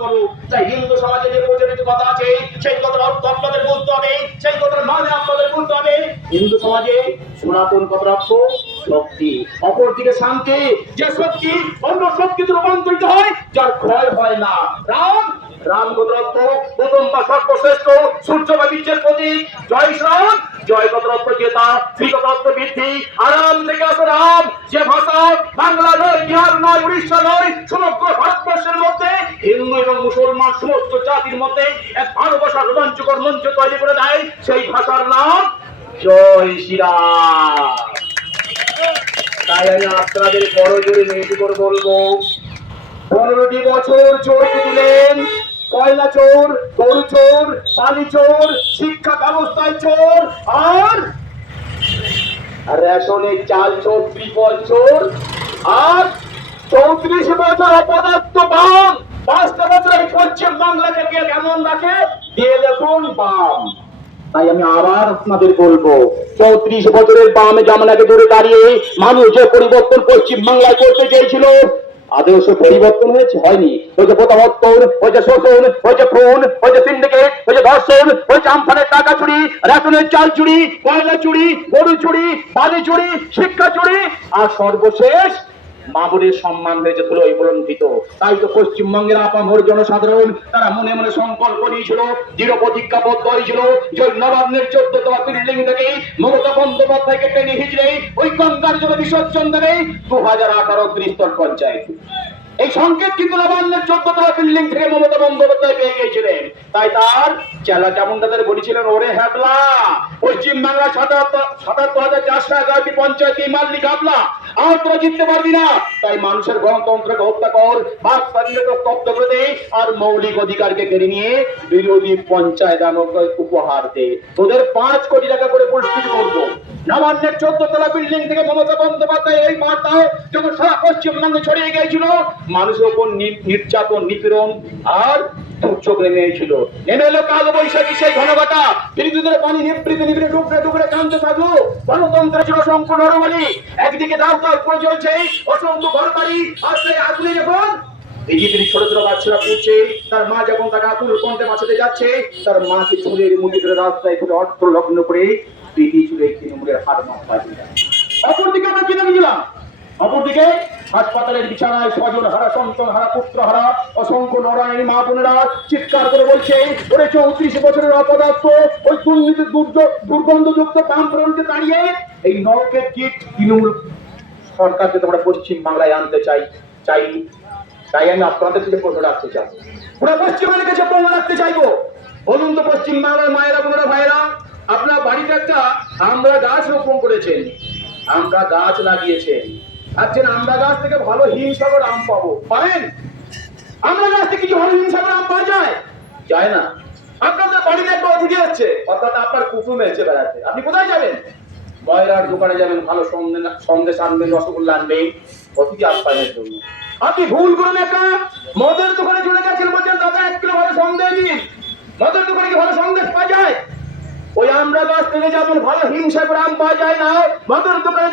করো। তাই হিন্দু সমাজে যে প্রচলিত কথা আছে সেই কথার অর্থ আপনাদের বলতে হবে, সেই কথার মানে আপনাদের বলতে হবে। হিন্দু সমাজে সনাতন কথার অর্থ শক্তি, অপরদিকে শান্তি। যে শক্তি অন্য শক্তিতে রূপান্তরিত হয়, যার ক্ষয় হয় না। রাম, রাম গোত্রত্ব প্রথম বা সর্বশ্রেষ্ঠ সূর্য বা বীর্যের প্রতীক। জয় শ্রীরাম, জয় গোত্রত্ব জেতা, শ্রী গোত্রত্ব বৃদ্ধি। আরাম থেকে আসো রাম, যে ভাষা বাংলা নয়, বিহার নয়, উড়িষ্যা নয়, সমগ্র ভারতবর্ষের মধ্যে হিন্দু এবং মুসলমান সমস্ত জাতির মধ্যে এক ভালোবাসার রোমাঞ্চকর মঞ্চ তৈরি করে দেয়, সেই ভাষার নাম জয় শ্রীরাম। তাই আমি আপনাদের বড় জোরে মেয়েটি করে বলবো, 15টি বছর চোরকে দিলেন, কয়লা চোর, গরু চোর, পানি চোর, শিক্ষা ব্যবস্থায় চোর, আর রেশনের চাল চোর, ত্রিপল চোর, আর 34 বছর অপদার্থ বাম। 5টা বছর আমি পশ্চিম বাংলাকে কে কেমন রাখে দিয়ে দেখুন বাম। তাই আমি আবার আপনাদের বলবো, 34 বছরের বামে জামানাকে ধরে দাঁড়িয়ে মানুষ যে পরিবর্তন পশ্চিম বাংলায় করতে চেয়েছিল, আদৌ সে পরিবর্তন হয়েছে? হয়নি। ওই যে প্রতাপত্তর, ওই যে শোষণ, ওই যে খুন, ওই যে সিন্ডিকেট, ওই যে ধর্ষণ, ওই যে আমফানের টাকা চুরি, রেশনের চাল চুরি, কয়লা চুরি, গরু চুরি, পানি চুরি, শিক্ষা চুরি, আর সর্বশেষ মামুনের সম্মান হয়েছে ধুলোয় বুলন্দিত। তাই তো পশ্চিমবঙ্গের আপামর জনসাধারণ তারা মনে মনে সংকল্প নিয়েছিল, দৃঢ় প্রতিজ্ঞাবদ্ধ হয়েছিল, যে নবান্নের 14তলা বিল্ডিং থেকে মমতা বন্দ্যোপাধ্যায়কে টেনে হিজড়ে ওই গঙ্গার জলে বিসর্জন দেবে 2018 ত্রিস্তর পঞ্চায়েত। এই সংকেত কিন্তু নবান্নের 14তলা বিল্ডিং থেকে মমতা বন্দ্যোপাধ্যায় পেয়ে গিয়েছিলেন। তাই তার চেলা যেমন তাদের বলেছিলেন, ওরে হ্যাবলা, পশ্চিম বাংলা 77,411টি পঞ্চায়েত মাল্লি ঘাবলা, আর তোরা জিততে পারবি না। তাই মানুষের গণতন্ত্রকে হত্যা কর, বাক স্বাধীনতা স্তব্ধ করে দে, আর মৌলিক অধিকারকে কেড়ে নিয়ে বিরোধী পঞ্চায়েত আমাকে উপহার দে। তোদের 5 কোটি টাকা করে পুরস্কৃত করবো। নবান্নের 14তলা বিল্ডিং থেকে মমতা বন্দ্যোপাধ্যায় এই বার্তা যখন সারা পশ্চিমবঙ্গে ছড়িয়ে গিয়েছিল, মানুষের উপর নির্যাতন, নিপীড়ন আর দুর্যোগ নেমে এসেছিল। নেমে এলো কালো বৈশাখী সেই ঘনঘটা, বিরোধীদের পানি নিবৃতে নিবৃতে ডুবরে ডুবরে কাঁদতে থাকলো। গণতন্ত্রের ছিল অসংখ্য নরমালি, একদিকে দাও দাও করে চলছে অসংখ্য ঘরবাড়ি, আর সেই আগুনে যখন বিজেপির ছোট ছোট বাচ্চারা পড়ছে, তার মা যখন তাকে আকুল কণ্ঠে বাঁচাতে যাচ্ছে, তার মাকে চুলের মুড়ি ধরে রাস্তায় ফেলে অর্থ লগ্ন করে পিটি চুলে তৃণমূলের হাত মাথা দিয়ে। অপরদিকে আমরা কিনে নিলাম, অপরদিকে হাসপাতালের বিছানায় স্বজন হারা, সন্তান হারা, পুত্র হারা অসংখ্য নরায়ণী মা বোনেরা চিৎকার করে বলছে, ওরে 34 বছরের অপদার্থ ওই দুর্নীতি দুর্গন্ধযুক্ত বামফ্রন্টে দাঁড়িয়ে এই নরকের কীট তৃণমূল সরকারকে তোমরা পশ্চিম বাংলায় আনতে চাই। তাই আমি আপনাদের থেকে প্রশ্ন রাখতে চাই, পুরো পশ্চিমবঙ্গের কাছে প্রশ্ন রাখতে চাইবো, বলুন তো পশ্চিম বাংলার মায়েরা বোনেরা ভাইরা, আপনার বাড়িতে একটা আমরা গাছ রোপণ করেছেন, আমরা গাছ লাগিয়েছেন, ভাবছেন আমরা গাছ থেকে ভালো হিমসাগর আম পাবো, পারেন? আমরা গাছ থেকে কি ভালো হিমসাগর আম পাওয়া যায় না। আপনাদের বাড়িতে একটা অতিথি হচ্ছে, অর্থাৎ আপনার কুটুম এসে বেড়াতে, আপনি কোথায় যাবেন? ময়রার দোকানে যাবেন, ভালো সন্দেশ আনবেন, রসগোল্লা আনবেন অতিথি আপ্যায়নের জন্য। আপনি ভুল করেন একটা মদের দোকানে চলে গেছেন, বলছেন দাদা 1 কিলো ভালো সন্দেশ দিন। মদের দোকানে কি ভালো সন্দেশ পাওয়া যায়? ওই আমরা গাছ থেকে যেমন ভালো হিমসাগর আম পাওয়া যায় না, মদের দোকানে